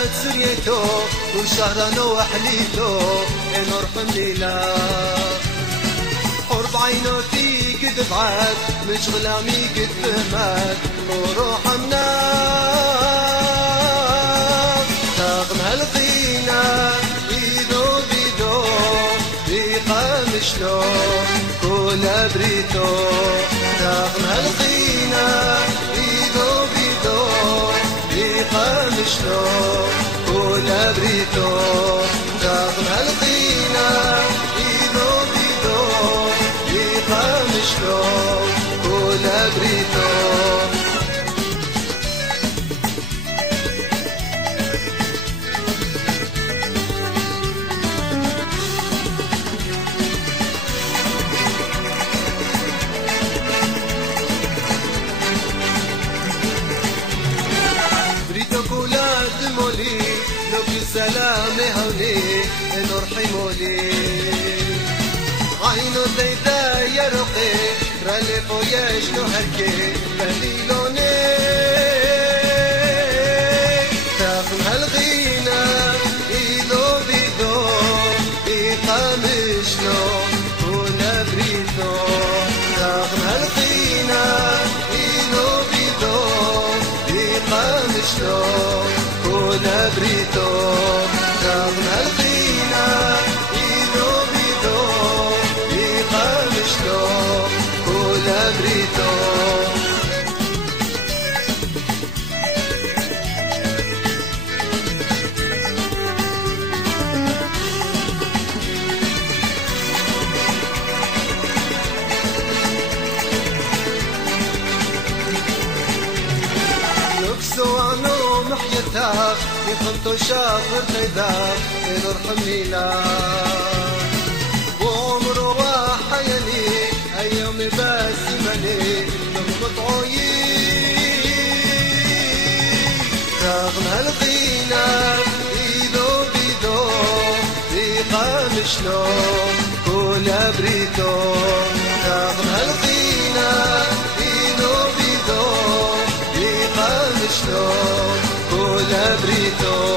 بلد سريتو وشهرنا وحليتو نرحم ليلة قرب عينو في قد بعد مش غلامي قد فهمت وروح النار تاغم هالقينا بيدو بيدو بيقام شلون كل بريتو تاغم هالقينا بيدو بيدو بيقام شلون كل بريتو تاغم هالقينا بيدو بيدو بيقام شلون كل بريتو سلام هوني نرحمو لي عينو زيدا يرقي رالفو يشنو هركي بهليلوني تاخم هالغينا ايدو بيدو بيقام شلو كونا بريتو تاخم هالغينا ايدو بيدو بيقام شلو كونا بريتو تاغم هالقينا ايدو بيدو بيقام شلون كولا بريتو نكسو عنو محيتها يخلطو شافر خيداك نرحم ليلة وعمره وحياني أيام بس ملي نغمط عويي رغم هالقينا ايدو بيدو بيقام شلون كولا بريتو رغم هالقينا ايدو بيدو بيقام شلون كولا بريتو